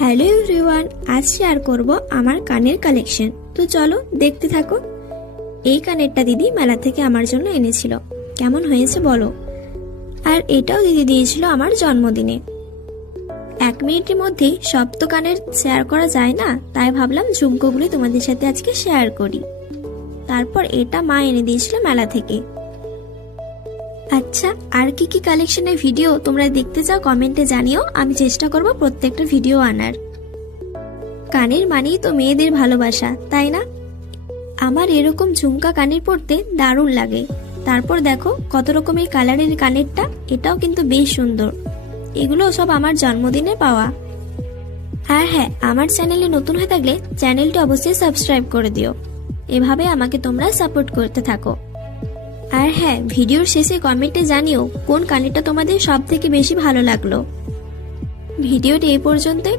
Hello everyone, আজ share করব আমার কানের কালেকশন। তো চলো দেখতে থাকো। এই কানেরটা দিদি মেলা থেকে আমার জন্য এনেছিল, কেমন হয়েছে বলো। আর এটাও দিদি দিয়েছিল আমার জন্মদিনে। 1 মিনিটের মধ্যেই সব তো কানের শেয়ার করা যায় না, তাই ভাবলাম ঝুমকোগুলি তোমাদের সাথে আজকে শেয়ার করি। তারপর এটা মা এনে দিয়েছিল মেলা থেকে। আচ্ছা, আর কি কি কালেকশনের ভিডিও তোমরা দেখতে চাও কমেন্টে জানিও, আমি চেষ্টা করব প্রত্যেকটা ভিডিও আনার। কানের মানেই তো মেয়েদের ভালোবাসা, তাই না? আমার এরকম ঝুমকা কানের পরতে দারুণ লাগে। তারপর দেখো কত রকমের কালারের কানেরটা, এটাও কিন্তু বেশ সুন্দর। এগুলো সব আমার জন্মদিনে পাওয়া। আর হ্যাঁ, আমার চ্যানেলে নতুন হয়ে থাকলে চ্যানেলটি অবশ্যই সাবস্ক্রাইব করে দিও। এভাবে আমাকে তোমরা সাপোর্ট করতে থাকো। আর হ্যাঁ, ভিডিওর শেষে কমেন্টে জানিও কোন কানেরটা তোমাদের সব থেকে বেশি ভালো লাগলো। ভিডিওটি এই পর্যন্তই।